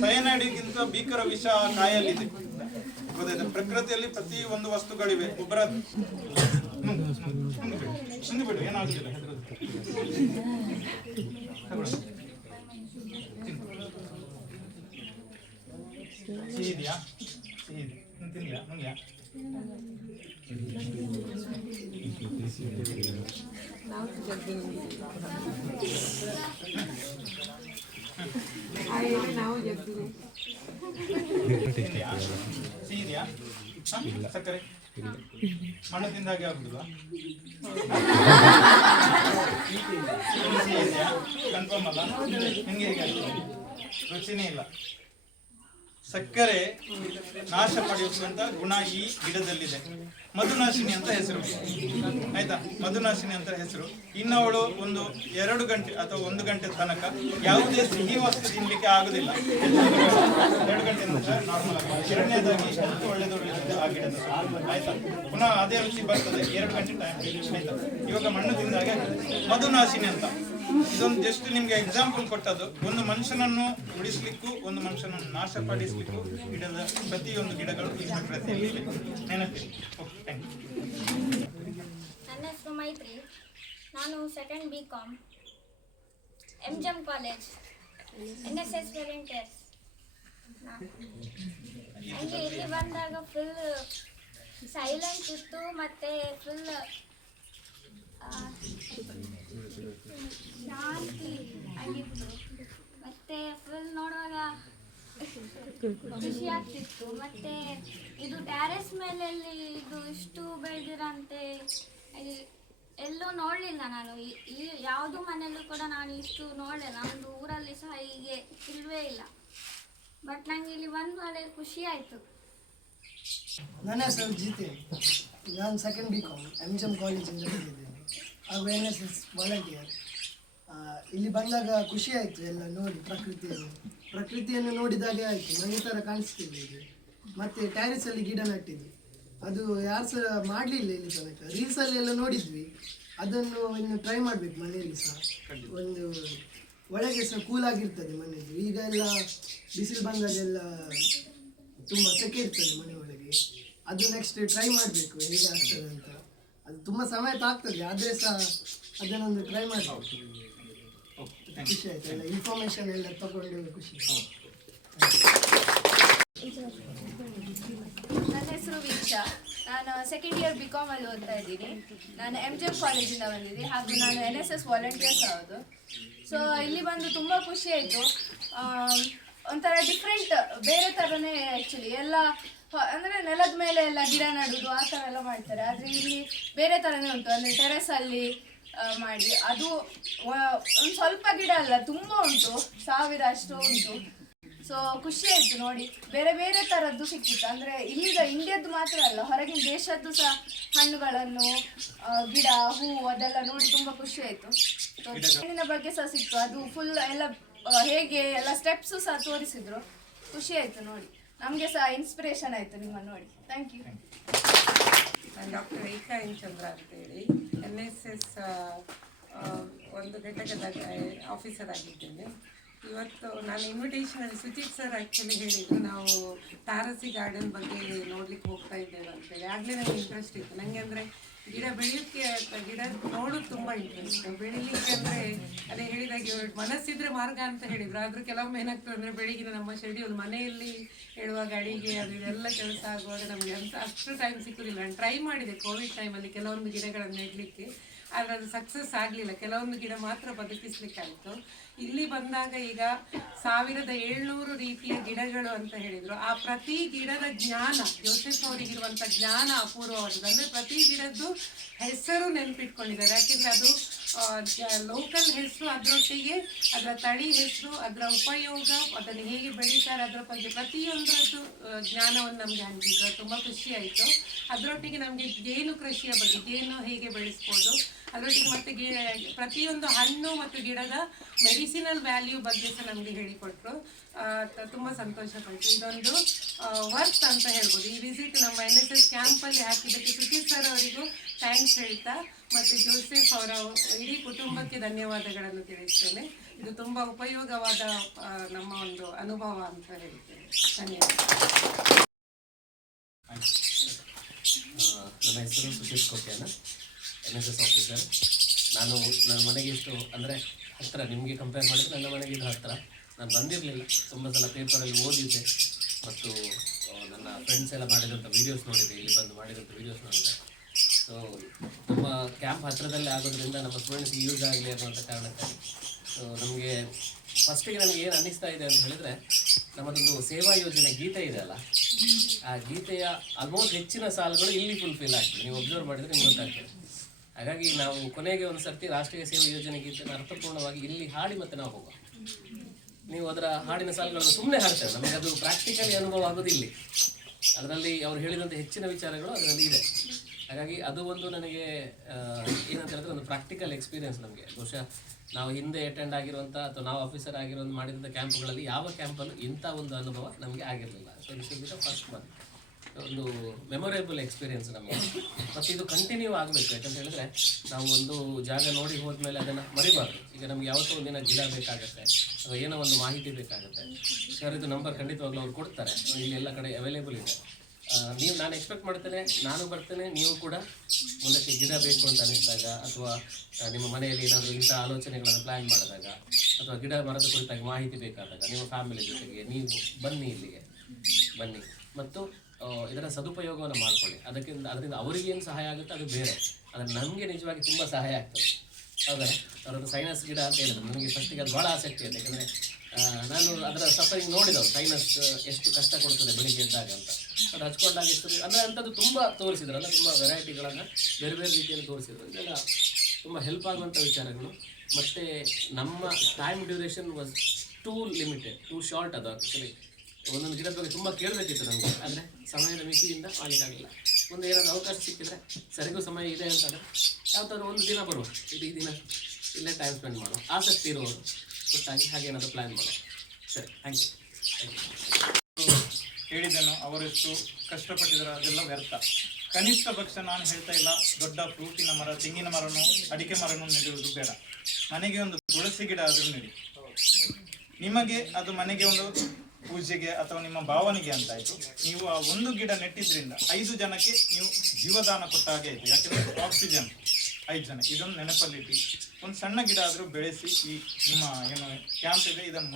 ಸಯನೈಡ್ಗಿಂತ ಭೀಕರ ವಿಷ ಆ ಕಾಯಲ್ಲಿದೆ, ಗೊತ್ತಾಯ್ತು? ಪ್ರಕೃತಿಯಲ್ಲಿ ಪ್ರತಿ ಒಂದು ವಸ್ತುಗಳಿವೆ. ಗೊಬ್ಬರ ಬಿಡು, ಏನಾಗುದಿಲ್ಲ. ಸಿಹಿ ಇದೆಯಾ? ಸಿಹಿ ಇದೆ, ತಿನ್ನಿಯಾ? ನುಂಗ್ಯಾ? ಸಿಹಿ ಇದೆಯಾ? ಸಕ್ಕರೆ ಮಣ್ಣು ತಿಂದ ಹಾಗೆ ಆಗುದಿಲ್ಲ. ಕನ್ಫರ್ಮ್ ಅಲ್ಲ? ನಿಮ್ಗೆ ಹೇಗೆ ಆಗ್ತದೆ? ರುಚಿನೇ ಇಲ್ಲ. ಸಕ್ಕರೆ ನಾಶ ಪಡೆಯುವಂತ ಗುಣ ಈ ಗಿಡದಲ್ಲಿದೆ. ಮಧುನಾಶಿನಿ ಅಂತ ಹೆಸರು ಆಯ್ತಾ? ಮಧುನಾಶಿನಿ ಅಂತ ಹೆಸರು. ಇನ್ನವಳು ಒಂದು 2 ಗಂಟೆ ಅಥವಾ 1 ಗಂಟೆ ತನಕ ಯಾವುದೇ ಸಿಹಿ ವಸ್ತು ತಿನ್ಲಿಕ್ಕೆ ಆಗುದಿಲ್ಲ. 2 ಗಂಟೆ ನಂತರ ನಾರ್ಮಲ್ ಆಗಿ. ಎರಡನೇದಾಗಿ ಒಳ್ಳೆದು ಆ ಗಿಡದ ಆಯ್ತಾ? ಪುನಃ ಅದೇ ರುಚಿ ಬರ್ತದೆ 2 ಗಂಟೆ ಟೈಮ್ ಆಯ್ತಾ? ಇವಾಗ ಮಣ್ಣು ತಿಂದಾಗೆ ಮಧುನಾಶಿನಿ ಅಂತ. ಇದೊಂದು ಜಸ್ಟ್ ನಿಮ್ಗೆ ಎಕ್ಸಾಂಪಲ್ ಕೊಟ್ಟದ್ದು. ಒಂದು ಮನುಷ್ಯನನ್ನು ಉಳಿಸ್ಲಿಕ್ಕೂ ಒಂದು ಮನುಷ್ಯನನ್ನು ನಾಶಪಡಿಸಲಿಕ್ಕೂ ಗಿಡದ ಪ್ರತಿಯೊಂದು ಗಿಡಗಳು ಈ ಪ್ರಕೃತಿಯಲ್ಲಿ ನೆನಪಿದೆ. ನನ್ನ ಹೆಸರು ಮೈತ್ರಿ. ನಾನು second BCom MGM college NSS volunteers. ನನಗೆ ಇಲ್ಲಿ ಬಂದಾಗ ಫುಲ್ ಸೈಲೆಂಟ್ ಇತ್ತು ಮತ್ತು ಫುಲ್ ಶಾಂತಿ ಆಗಿತ್ತು. ಮತ್ತು ಫುಲ್ ನೋಡುವಾಗ ಖುಷಿ ಆಗ್ತಿತ್ತು. ಮತ್ತು ಇದು ಟ್ಯಾರೆಸ್ ಮೇಲೆಲ್ಲಿ ಇದು ಇಷ್ಟು ಬೆಳೆದಿರಂತೆ ಎಲ್ಲೂ ನೋಡಲಿಲ್ಲ ನಾನು. ಈ ಯಾವುದು ಮನೆಯಲ್ಲೂ ಕೂಡ ನಾನು ಇಷ್ಟು ನೋಡಲಿಲ್ಲ. ನಮ್ಮದು ಊರಲ್ಲಿ ಸಹ ಹೀಗೆ ಇಲ್ಲವೇ ಇಲ್ಲ. ಬಟ್ ನನಗೆ ಇಲ್ಲಿ ಬಂದು ಒಳ್ಳೆ ಖುಷಿ ಆಯಿತು. ನನ್ನ ಹೆಸರು ಜಿತೇನ್. ನಾನು ಸೆಕೆಂಡ್ BCom MGM ಕಾಲೇಜಿಂದ ಬಂದಿದ್ದೇನೆ ಹಾಗೂ NSS ವಾಲಂಟಿಯರ್. ಇಲ್ಲಿ ಬಂದಾಗ ಖುಷಿ ಆಯಿತು ಎಲ್ಲ ನೋಡಿ. ಪ್ರಕೃತಿಯನ್ನು ನೋಡಿದಾಗೆ ಆಯಿತು. ಮನೆ ಥರ ಕಾಣಿಸ್ತಿಲ್ಲ ಇಲ್ಲಿ. ಮತ್ತು ಟ್ಯಾರಿಸಲ್ಲಿ ಗಿಡ ನಟ್ಟಿದ್ವಿ. ಅದು ಯಾರು ಸಹ ಮಾಡಲಿಲ್ಲ ಇಲ್ಲಿ ತನಕ. ರೀಲ್ಸಲ್ಲೆಲ್ಲ ನೋಡಿದ್ವಿ. ಅದನ್ನು ಇನ್ನು ಟ್ರೈ ಮಾಡಬೇಕು ಮನೆಯಲ್ಲಿ ಸಹ. ಒಂದು ಒಳಗೆ ಸಹ ಕೂಲಾಗಿರ್ತದೆ ಮನೆಯಲ್ಲಿ. ಈಗ ಎಲ್ಲ ಬಿಸಿಲು ಬಂದಾಗೆಲ್ಲ ತುಂಬ ಸೆಕೆ ಇರ್ತದೆ ಮನೆ ಒಳಗೆ. ಅದು ನೆಕ್ಸ್ಟ್ ಟ್ರೈ ಮಾಡಬೇಕು ಹೇಗೆ ಆಗ್ತದೆ ಅಂತ. ಅದು ತುಂಬ ಸಮಯ ತಾಗ್ತದೆ, ಆದರೆ ಸಹ ಅದನ್ನೊಂದು ಟ್ರೈ ಮಾಡಬೇಕು. ಖುಷಿ ಆಯ್ತು. ಎಲ್ಲ ಇನ್ಫಾರ್ಮೇಷನ್ ಎಲ್ಲ ತಗೊಂಡು ಖುಷಿ. ನನ್ನ ಹೆಸರು ವೀಕ್ಷಾ. ನಾನು ಸೆಕೆಂಡ್ ಇಯರ್ BCom ಅಲ್ಲಿ ಓದ್ತಾ ಇದ್ದೀನಿ. ನಾನು MGM ಕಾಲೇಜಿಂದ ಬಂದಿದ್ದೀನಿ ಹಾಗೂ ನಾನು NSS ವಾಲಂಟಿಯರ್ಸ್ ಹೌದು. ಸೊ ಇಲ್ಲಿ ಬಂದು ತುಂಬ ಖುಷಿ ಆಯಿತು. ಒಂಥರ ಡಿಫ್ರೆಂಟ್, ಬೇರೆ ಥರನೇ ಆ್ಯಕ್ಚುಲಿ. ಎಲ್ಲ ಅಂದರೆ ನೆಲದ ಮೇಲೆ ಎಲ್ಲ ಗಿಡ ನೆಡೋದು ಆ ಥರ ಎಲ್ಲ ಮಾಡ್ತಾರೆ. ಆದರೆ ಇಲ್ಲಿ ಬೇರೆ ಥರನೇ ಉಂಟು. ಅಂದರೆ ಟೆರೆಸಲ್ಲಿ ಮಾಡಿ ಅದು ಒಂದು ಸ್ವಲ್ಪ ಗಿಡ ಅಲ್ಲ, ತುಂಬ ಉಂಟು, 1000 ಅಷ್ಟು ಉಂಟು. ಸೊ ಖುಷಿ ಆಯಿತು ನೋಡಿ. ಬೇರೆ ಬೇರೆ ಥರದ್ದು ಸಿಕ್ಕಿತ್ತು. ಅಂದರೆ ಇಲ್ಲಿದ ಇಂಡಿಯಾದ್ದು ಮಾತ್ರ ಅಲ್ಲ, ಹೊರಗಿನ ದೇಶದ್ದು ಸಹ ಹಣ್ಣುಗಳನ್ನು, ಗಿಡ, ಹೂವು ಅದೆಲ್ಲ ನೋಡಿ ತುಂಬ ಖುಷಿ ಆಯಿತು. ಹಣ್ಣಿನ ಬಗ್ಗೆ ಸಹ ಸಿಕ್ತು. ಅದು ಫುಲ್ ಎಲ್ಲ ಹೇಗೆ ಎಲ್ಲ ಸ್ಟೆಪ್ಸು ಸಹ ತೋರಿಸಿದ್ರು. ಖುಷಿ ಆಯಿತು ನೋಡಿ. ನಮಗೆ ಸಹ ಇನ್ಸ್ಪಿರೇಷನ್ ಆಯಿತು ನಿಮ್ಮನ್ನು ನೋಡಿ. Thank you. ನಾನು ಡಾಕ್ಟರ್ ರೇಖಾ ಎನ್ ಚಂದ್ರ ಅಂತೇಳಿ NSS ಒಂದು ಘಟಕದ ಆಫೀಸರ್ ಆಗಿದ್ದೇನೆ. ಇವತ್ತು ನಾನು ಇನ್ವಿಟೇಷನಲ್ಲಿ ಸುಚಿತ್ ಸರ್ ಆ್ಯಕ್ಚುಲಿ ಹೇಳಿದರು ನಾವು ತಾರಸಿ ಗಾರ್ಡನ್ ಬಗ್ಗೆ ನೋಡ್ಲಿಕ್ಕೆ ಹೋಗ್ತಾ ಇದ್ದೇವೆ ಅಂತೇಳಿ. ಆಗಲೇ ನನಗೆ ಇಂಟ್ರೆಸ್ಟ್ ಇತ್ತು. ನನಗೆ ಅಂದರೆ ಗಿಡ ಬೆಳೆಯೋಕ್ಕೆ, ಗಿಡ ನೋಡೋದು ತುಂಬ ಇಂಟ್ರೆಸ್ಟ್. ಬೆಳಿಲಿಕ್ಕೆ ಅಂದರೆ ಅದೇ ಹೇಳಿದಾಗೆ ಮನಸ್ಸಿದ್ರೆ ಮಾರ್ಗ ಅಂತ ಹೇಳಿದರು. ಆದರೂ ಕೆಲವೊಮ್ಮೆ ಏನಾಗ್ತದೆ ಅಂದರೆ ಬೆಳಿಗಿನ ನಮ್ಮ ಶೆಡ್ಯೂಲ್ ಮನೆಯಲ್ಲಿ ಹೇಳುವಾಗ ಅಡಿಗೆ ಅದು ಇದೆಲ್ಲ ಕೆಲಸ ಆಗುವಾಗ ನಮಗೆ ಅಂತ ಅಷ್ಟು ಟೈಮ್ ಸಿಕ್ಕುದಿಲ್ಲ. ನಾನು ಟ್ರೈ ಮಾಡಿದೆ ಕೋವಿಡ್ ಟೈಮಲ್ಲಿ ಕೆಲವೊಂದು ಗಿಡಗಳನ್ನು ನೆಡಲಿಕ್ಕೆ, ಆದರೆ ಅದು ಸಕ್ಸಸ್ ಆಗಲಿಲ್ಲ. ಕೆಲವೊಂದು ಗಿಡ ಮಾತ್ರ ಬದುಕಿಸ್ಲಿಕ್ಕಾಯಿತು. ಇಲ್ಲಿ ಬಂದಾಗ ಈಗ 1700 ರೀತಿಯ ಗಿಡಗಳು ಅಂತ ಹೇಳಿದರು. ಆ ಪ್ರತಿ ಗಿಡದ ಜ್ಞಾನ, ಜೋಸೆಫ್ ಅವರಿಗಿರುವಂಥ ಜ್ಞಾನ ಅಪೂರ್ವವಾದದ್ದು. ಅಂದರೆ ಪ್ರತಿ ಗಿಡದ್ದು ಹೆಸರು ನೆನಪಿಟ್ಕೊಂಡಿದ್ದಾರೆ. ಯಾಕೆಂದರೆ ಅದು ಲೋಕಲ್ ಹೆಸರು, ಅದರೊಟ್ಟಿಗೆ ಅದರ ತಳಿ ಹೆಸರು, ಅದರ ಉಪಯೋಗ, ಅದನ್ನು ಹೇಗೆ ಬೆಳೀತಾರೆ ಅದರ ಬಗ್ಗೆ ಪ್ರತಿಯೊಂದರದ್ದು ಜ್ಞಾನವನ್ನು ನಮಗೆ ಹಂಚಿದ್ರು. ತುಂಬ ಖುಷಿಯಾಯಿತು. ಅದರೊಟ್ಟಿಗೆ ನಮಗೆ ಜೇನು ಕೃಷಿಯ ಬಗ್ಗೆ, ಜೇನು ಹೇಗೆ ಬೆಳೆಸ್ಬೋದು, ಅದರೊಟ್ಟಿಗೆ ಮತ್ತು ಪ್ರತಿಯೊಂದು ಹಣ್ಣು ಮತ್ತು ಗಿಡದ ಮೆಡಿಸಿನಲ್ ವ್ಯಾಲ್ಯೂ ಬಗ್ಗೆ ಸಹ ನಮಗೆ ಹೇಳಿಕೊಟ್ರು. ತುಂಬ ಸಂತೋಷಪಟ್ಟು ಇದೊಂದು ವರ್ತ್ ಅಂತ ಹೇಳ್ಬೋದು. ಈ ವಿಸಿಟ್ ನಮ್ಮ NSS ಕ್ಯಾಂಪಲ್ಲಿ ಹಾಕಿದ್ದಕ್ಕೆ ಸುಚಿತ್ ಸರ್ ಅವರಿಗೂ ಥ್ಯಾಂಕ್ಸ್ ಹೇಳ್ತಾ, ಮತ್ತು ಜೋಸೆಫ್ ಅವರ ಇಡೀ ಕುಟುಂಬಕ್ಕೆ ಧನ್ಯವಾದಗಳನ್ನು ತಿಳಿಸ್ತೇನೆ. ಇದು ತುಂಬ ಉಪಯೋಗವಾದ ನಮ್ಮ ಒಂದು ಅನುಭವ ಅಂತ ಹೇಳ್ತೇನೆ. ಧನ್ಯವಾದ. ನನ್ನ ಹೆಸರು ಸುಚಿತ್ ಕೋಟ್ಯಾನ, NSS ಆಫೀಸರ್. ನಾನು ನನ್ನ ಮನೆಗೆ ಇಷ್ಟು ಅಂದರೆ ಹತ್ತಿರ, ನಿಮಗೆ ಕಂಪೇರ್ ಮಾಡಿದರೆ ನನ್ನ ಮನೆಗೆ ಇದು ಹತ್ತಿರ. ನಾನು ಬಂದಿರಲಿಲ್ಲ, ತುಂಬ ಸಲ ಪೇಪರಲ್ಲಿ ಓದಿದ್ದೆ ಮತ್ತು ನನ್ನ ಫ್ರೆಂಡ್ಸ್ ಎಲ್ಲ ಮಾಡಿದಂಥ ವೀಡಿಯೋಸ್ ನೋಡಿದೆ, ಇಲ್ಲಿ ಬಂದು ಮಾಡಿದಂಥ ವೀಡಿಯೋಸ್ ನೋಡಿದೆ. ಸೊ ತುಂಬ ಕ್ಯಾಂಪ್ ಹತ್ತಿರದಲ್ಲೇ ಆಗೋದ್ರಿಂದ ನಮ್ಮ ಸ್ಟೂಡೆಂಟ್ಸ್ಗೆ ಯೂಸ್ ಆಗಲಿ ಅನ್ನುವಂಥ ಕಾರಣಕ್ಕಾಗಿ ಸೊ ನಮಗೆ ಫಸ್ಟಿಗೆ ನನಗೆ ಏನು ಅನ್ನಿಸ್ತಾ ಇದೆ ಅಂತ ಹೇಳಿದರೆ, ನಮ್ಮದೊಂದು ಸೇವಾ ಯೋಜನೆ ಗೀತೆ ಇದೆ ಅಲ್ಲ, ಆ ಗೀತೆಯ ಆಲ್ಮೋಸ್ಟ್ ಹೆಚ್ಚಿನ ಸಾಲುಗಳು ಇಲ್ಲಿ ಫುಲ್ಫಿಲ್ ಆಗ್ತದೆ. ನೀವು ಒಬ್ಸರ್ವ್ ಮಾಡಿದರೆ ನಿಮ್ಗೆ ಗೊತ್ತಾಗ್ತದೆ. ಹಾಗಾಗಿ ನಾವು ಕೊನೆಗೆ ಒಂದು ಸರ್ತಿ ರಾಷ್ಟ್ರೀಯ ಸೇವಾ ಯೋಜನೆ ಗೀತೆಯನ್ನು ಅರ್ಥಪೂರ್ಣವಾಗಿ ಇಲ್ಲಿ ಹಾಡಿ ಮತ್ತೆ ನಾವು ಹೋಗುವ. ನೀವು ಅದರ ಹಾಡಿನ ಸಾಲುಗಳನ್ನು ಸುಮ್ಮನೆ ಹಾಡ್ತೇವೆ, ನಮಗೆ ಅದು ಪ್ರಾಕ್ಟಿಕಲಿ ಅನುಭವ ಆಗೋದು ಇಲ್ಲಿ. ಅದರಲ್ಲಿ ಅವರು ಹೇಳಿದಂಥ ಹೆಚ್ಚಿನ ವಿಚಾರಗಳು ಅದರಲ್ಲಿ ಇದೆ. ಹಾಗಾಗಿ ಅದು ಒಂದು ನನಗೆ ಏನಂತ ಹೇಳಿದ್ರೆ ಒಂದು ಪ್ರಾಕ್ಟಿಕಲ್ ಎಕ್ಸ್ಪೀರಿಯನ್ಸ್ ನಮಗೆ. ಬಹುಶಃ ನಾವು ಹಿಂದೆ ಅಟೆಂಡ್ ಆಗಿರುವಂಥ ಅಥವಾ ನಾವು ಆಫೀಸರ್ ಆಗಿರೋದು ಮಾಡಿದಂಥ ಕ್ಯಾಂಪ್ಗಳಲ್ಲಿ ಯಾವ ಕ್ಯಾಂಪಲ್ಲೂ ಇಂಥ ಒಂದು ಅನುಭವ ನಮಗೆ ಆಗಿರಲಿಲ್ಲ. So this is the first one. ಒಂದು ಮೆಮೊರೇಬಲ್ ಎಕ್ಸ್ಪೀರಿಯನ್ಸ್ ನಮಗೆ. ಮತ್ತು ಇದು ಕಂಟಿನ್ಯೂ ಆಗಬೇಕು. ಯಾಕಂತ ಹೇಳಿದ್ರೆ ನಾವು ಒಂದು ಜಾಗ ನೋಡಿ ಹೋದ್ಮೇಲೆ ಅದನ್ನು ಮರಿಬಾರ್ದು. ಈಗ ನಮ್ಗೆ ಯಾವತ್ತೋ ಒಂದಿನ ಗಿಡ ಬೇಕಾಗುತ್ತೆ ಅಥವಾ ಏನೋ ಒಂದು ಮಾಹಿತಿ ಬೇಕಾಗುತ್ತೆ, ಸರ್ ಇದು ನಂಬರ್ ಖಂಡಿತವಾಗ್ಲೂ ಅವ್ರು ಕೊಡ್ತಾರೆ, ಇಲ್ಲಿ ಎಲ್ಲ ಕಡೆ ಅವೈಲೇಬಲ್ ಇದೆ. ನಾನು ಎಕ್ಸ್ಪೆಕ್ಟ್ ಮಾಡ್ತೇನೆ, ನಾನು ಬರ್ತೇನೆ, ನೀವು ಕೂಡ ಮುಂದಕ್ಕೆ ಗಿಡ ಬೇಕು ಅಂತ ಅನ್ನಿಸಿದಾಗ ಅಥವಾ ನಿಮ್ಮ ಮನೆಯಲ್ಲಿ ಏನಾದರೂ ಇಂಥ ಆಲೋಚನೆಗಳನ್ನು ಪ್ಲ್ಯಾನ್ ಮಾಡಿದಾಗ ಅಥವಾ ಗಿಡ ಮರದ ಕುರಿತಾಗಿ ಮಾಹಿತಿ ಬೇಕಾದಾಗ ನಿಮ್ಮ ಫ್ಯಾಮಿಲಿ ಜೊತೆಗೆ ನೀವು ಬನ್ನಿ, ಇಲ್ಲಿಗೆ ಬನ್ನಿ. ಮತ್ತು ಇದರ ಸದುಪಯೋಗವನ್ನು ಮಾಡ್ಕೊಳ್ಳಿ. ಅದರಿಂದ ಅವರಿಗೇನು ಸಹಾಯ ಆಗುತ್ತೆ ಅದು ಬೇರೆ, ಆದರೆ ನಮಗೆ ನಿಜವಾಗಿ ತುಂಬ ಸಹಾಯ ಆಗ್ತದೆ. ಹೌದಾ? ಅವರದ್ದು ಸೈನಸ್ ಗಿಡ ಅಂತ ಹೇಳಿದ್ರು, ನನಗೆ ಫಸ್ಟಿಗೆ ಅದು ಭಾಳ ಆಸಕ್ತಿ ಇದೆ. ಯಾಕಂದರೆ ನಾನು ಅದರ ಸಫರಿಂಗ್ ನೋಡಿದವು, ಸೈನಸ್ ಎಷ್ಟು ಕಷ್ಟ ಕೊಡ್ತದೆ ಬೆಳಿಗ್ಗೆ ಎದ್ದಾಗ ಅಂತ. ಅದು ಹಚ್ಕೊಂಡಾಗ ಎಷ್ಟು ಅಂದರೆ ಅಂಥದ್ದು ತುಂಬ ತೋರಿಸಿದ್ರು, ಅಂದರೆ ತುಂಬ ವೆರೈಟಿಗಳನ್ನು ಬೇರೆ ಬೇರೆ ರೀತಿಯಲ್ಲಿ ತೋರಿಸಿದ್ರು. ಇದೆಲ್ಲ ತುಂಬ ಹೆಲ್ಪ್ ಆಗುವಂಥ ವಿಚಾರಗಳು. ಮತ್ತು ನಮ್ಮ time duration was two limited, two short. ಅದು ಆ್ಯಕ್ಚುಲಿ ಒಂದೊಂದು ಗಿಡದ ಬಗ್ಗೆ ತುಂಬ ಕೇಳಬೇಕಿತ್ತು ನಮಗೆ, ಅಂದರೆ ಸಮಯದ ಮಿತಿಯಿಂದ ಮಾಡಲಿಕ್ಕಾಗಲಿಲ್ಲ. ಒಂದು ಏನಾದರೂ ಅವಕಾಶ ಸಿಕ್ಕಿದರೆ ಸರಿಗೂ ಸಮಯ ಇದೆ ಅಂತಂದರೆ ಯಾವತ್ತಾದ್ರೂ ಒಂದು ದಿನ ಬರುವ, ಇಡೀ ದಿನ ಇಲ್ಲೇ ಟೈಮ್ ಸ್ಪೆಂಡ್ ಮಾಡುವ, ಆಸಕ್ತಿ ಇರುವವರು ಒಟ್ಟಾಗಿ ಹಾಗೇನಾದರೂ ಪ್ಲ್ಯಾನ್ ಮಾಡುವ. ಸರಿ, ಥ್ಯಾಂಕ್ ಯು. ಹೇಳಿದೆನು ಅವರೆಷ್ಟು ಕಷ್ಟಪಟ್ಟಿದ್ದಾರೆ ಅದೆಲ್ಲ ವ್ಯರ್ಥ. ಕನಿಷ್ಠ ಪಕ್ಷ ನಾನು ಹೇಳ್ತಾ ಇಲ್ಲ ದೊಡ್ಡ ಫ್ರೂಟಿನ ಮರ, ತೆಂಗಿನ ಮರನೂ ಅಡಿಕೆ ಮರನೂ ನೆಡುವುದು ಬೇಡ, ಮನೆಗೆ ಒಂದು ತುಳಸಿ ಗಿಡ ಆದರೂ ನೆಡಿ. ನಿಮಗೆ ಅದು ಮನೆಗೆ ಒಂದು ಪೂಜೆಗೆ ಅಥವಾ ನಿಮ್ಮ ಭಾವನೆಗೆ ಅಂತಾಯಿತು. ನೀವು ಆ ಒಂದು ಗಿಡ ನೆಟ್ಟಿದ್ರಿಂದ 5 ಜನಕ್ಕೆ ನೀವು ಜೀವದಾನ ಕೊಟ್ಟ ಹಾಗೆ ಆಯಿತು. ಯಾಕೆಂದರೆ ಆಕ್ಸಿಜನ್ 5 ಜನ, ಇದೊಂದು ನೆನಪಲ್ಲಿಟ್ಟು ಒಂದು ಸಣ್ಣ ಗಿಡ ಆದರೂ ಬೆಳೆಸಿ ಈ ನಿಮ್ಮ ಏನು ಕ್ಯಾಂಪ್ ಇದೆ ಇದನ್ನು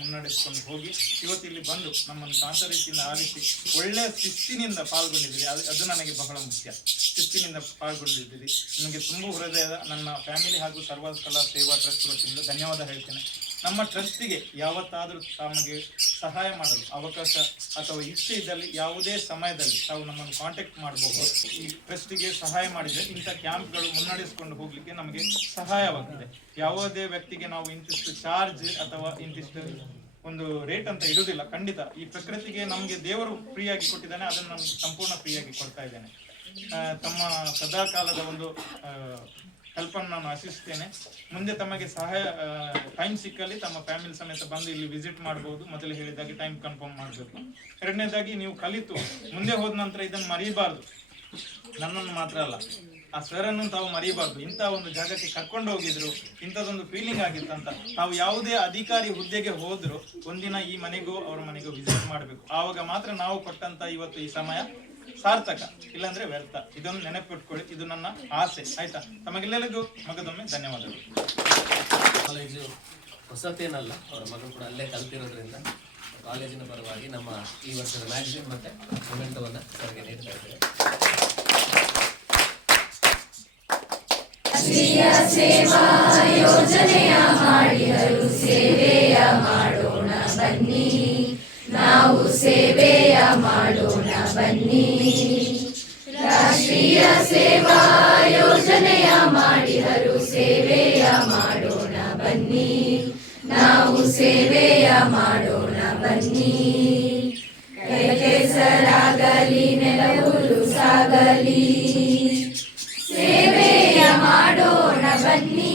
ಮುನ್ನಡೆಸ್ಕೊಂಡು ಹೋಗಿ ಇವತ್ತು ಇಲ್ಲಿ ಬಂದು ನಮ್ಮನ್ನು ಶಾಂತ ರೀತಿಯಿಂದ ಆಲಿಸಿ ಒಳ್ಳೆಯ ಶಿಸ್ತಿನಿಂದ ಪಾಲ್ಗೊಂಡಿದ್ದೀರಿ. ಅದು ನನಗೆ ಬಹಳ ಮುಖ್ಯ. ಶಿಸ್ತಿನಿಂದ ಪಾಲ್ಗೊಂಡಿದ್ದೀರಿ. ನಿಮಗೆ ತುಂಬ ಹೃದಯದ ನನ್ನ ಫ್ಯಾಮಿಲಿ ಹಾಗೂ ಸರ್ವಕಲಾ ಸೇವಾ ಟ್ರಸ್ಟ್ ವತಿಯಿಂದ ಧನ್ಯವಾದ ಹೇಳ್ತೇನೆ. ನಮ್ಮ ಟ್ರಸ್ಟಿಗೆ ಯಾವತ್ತಾದರೂ ತಮಗೆ ಸಹಾಯ ಮಾಡಲು ಅವಕಾಶ ಅಥವಾ ಇಚ್ಛೆ ಇದ್ದಲ್ಲಿ ಯಾವುದೇ ಸಮಯದಲ್ಲಿ ತಾವು ನಮ್ಮನ್ನು ಕಾಂಟ್ಯಾಕ್ಟ್ ಮಾಡಬಹುದು. ಈ ಟ್ರಸ್ಟಿಗೆ ಸಹಾಯ ಮಾಡಿದರೆ ಇಂಥ ಕ್ಯಾಂಪ್ಗಳು ಮುನ್ನಡೆಸಿಕೊಂಡು ಹೋಗಲಿಕ್ಕೆ ನಮಗೆ ಸಹಾಯವಾಗ್ತದೆ. ಯಾವುದೇ ವ್ಯಕ್ತಿಗೆ ನಾವು ಇಂತಿಷ್ಟು ಚಾರ್ಜ್ ಅಥವಾ ಇಂತಿಷ್ಟು ಒಂದು ರೇಟ್ ಅಂತ ಇರುವುದಿಲ್ಲ. ಖಂಡಿತ ಈ ಪ್ರಕೃತಿಗೆ ನಮಗೆ ದೇವರು ಫ್ರೀಯಾಗಿ ಕೊಟ್ಟಿದ್ದಾನೆ, ಅದನ್ನು ನಮ್ಗೆ ಸಂಪೂರ್ಣ ಫ್ರೀಯಾಗಿ ಕೊಡ್ತಾ ಇದ್ದೇನೆ. ತಮ್ಮ ಸದಾಕಾಲದ ಒಂದು ಹೆಲ್ಪನ್ನು ನಾನು ಆಶಿಸ್ತೇನೆ. ಮುಂದೆ ತಮಗೆ ಸಹಾಯ ಟೈಮ್ ಸಿಕ್ಕಲ್ಲಿ ತಮ್ಮ ಫ್ಯಾಮಿಲಿ ಸಮೇತ ಬಂದು ಇಲ್ಲಿ ವಿಸಿಟ್ ಮಾಡಬಹುದು. ಮೊದಲು ಹೇಳಿದಾಗೆ ಟೈಮ್ ಕನ್ಫರ್ಮ್ ಮಾಡಬೇಕು. ಎರಡನೇದಾಗಿ ನೀವು ಕಲಿತು ಮುಂದೆ ಹೋದ ನಂತರ ಇದನ್ನು ಮರೀಬಾರ್ದು. ನನ್ನನ್ನು ಮಾತ್ರ ಅಲ್ಲ, ಆ ಸ್ವರನ್ನು ತಾವು ಮರೀಬಾರ್ದು. ಇಂಥ ಒಂದು ಜಾಗಕ್ಕೆ ಕರ್ಕೊಂಡು ಹೋಗಿದ್ರು, ಇಂಥದ್ದೊಂದು ಫೀಲಿಂಗ್ ಆಗಿತ್ತು ಅಂತ ತಾವು ಯಾವುದೇ ಅಧಿಕಾರಿ ಹುದ್ದೆಗೆ ಹೋದ್ರು ಒಂದಿನ ಈ ಮನೆಗೂ ಅವ್ರ ಮನೆಗೂ ವಿಸಿಟ್ ಮಾಡಬೇಕು. ಆವಾಗ ಮಾತ್ರ ನಾವು ಕೊಟ್ಟಂತ ಇವತ್ತು ಈ ಸಮಯ ಸಾರ್ಥಕ, ಇಲ್ಲಾಂದ್ರೆ ವ್ಯರ್ಥ. ಇದನ್ನು ನೆನಪಿಟ್ಕೊಳ್ಳಿ, ಇದು ನನ್ನ ಆಸೆ. ಆಯ್ತಾ? ತಮಗೆಲ್ಲರಿಗೂ ಮಗದೊಮ್ಮೆ ಧನ್ಯವಾದಗಳು. ಕಾಲೇಜು ಹೊಸತೇನಲ್ಲ, ಅವರ ಮಗಳು ಕೂಡ ಅಲ್ಲೇ ಕಲ್ತಿರೋದ್ರಿಂದ ಕಾಲೇಜಿನ ಪರವಾಗಿ ನಮ್ಮ ಈ ವರ್ಷದ ಮ್ಯಾಗಝಿನ್ ಮತ್ತು ಮೊಮೆಂಟೋವನ್ನು ಅವರಿಗೆ ನೀಡ್ತಾ ಇದ್ದೇವೆ. ರಾಷ್ಟ್ರೀಯ ಸೇವಾ ಯೋಜನೆಯ ಮಾಡಿದರು, ಸೇವೆಯ ಮಾಡೋಣ ಬನ್ನಿ, ನಾವು ಸೇವೆಯ ಮಾಡೋಣ ಬನ್ನಿ. ರಾಷ್ಟ್ರೀಯ ಸೇವಾ ಯೋಜನೆಯ ಮಾಡಿದರು, ಸೇವೆಯ ಮಾಡೋಣ ಬನ್ನಿ, ನಾವು ಸೇವೆಯ ಮಾಡೋಣ ಬನ್ನಿ. ಕೈ ಕೆಸರಾಗಲಿ ನೆಲಹುಲ್ಲು ಸಾಗಲಿ, ಸೇವೆಯ ಮಾಡೋಣ ಬನ್ನಿ.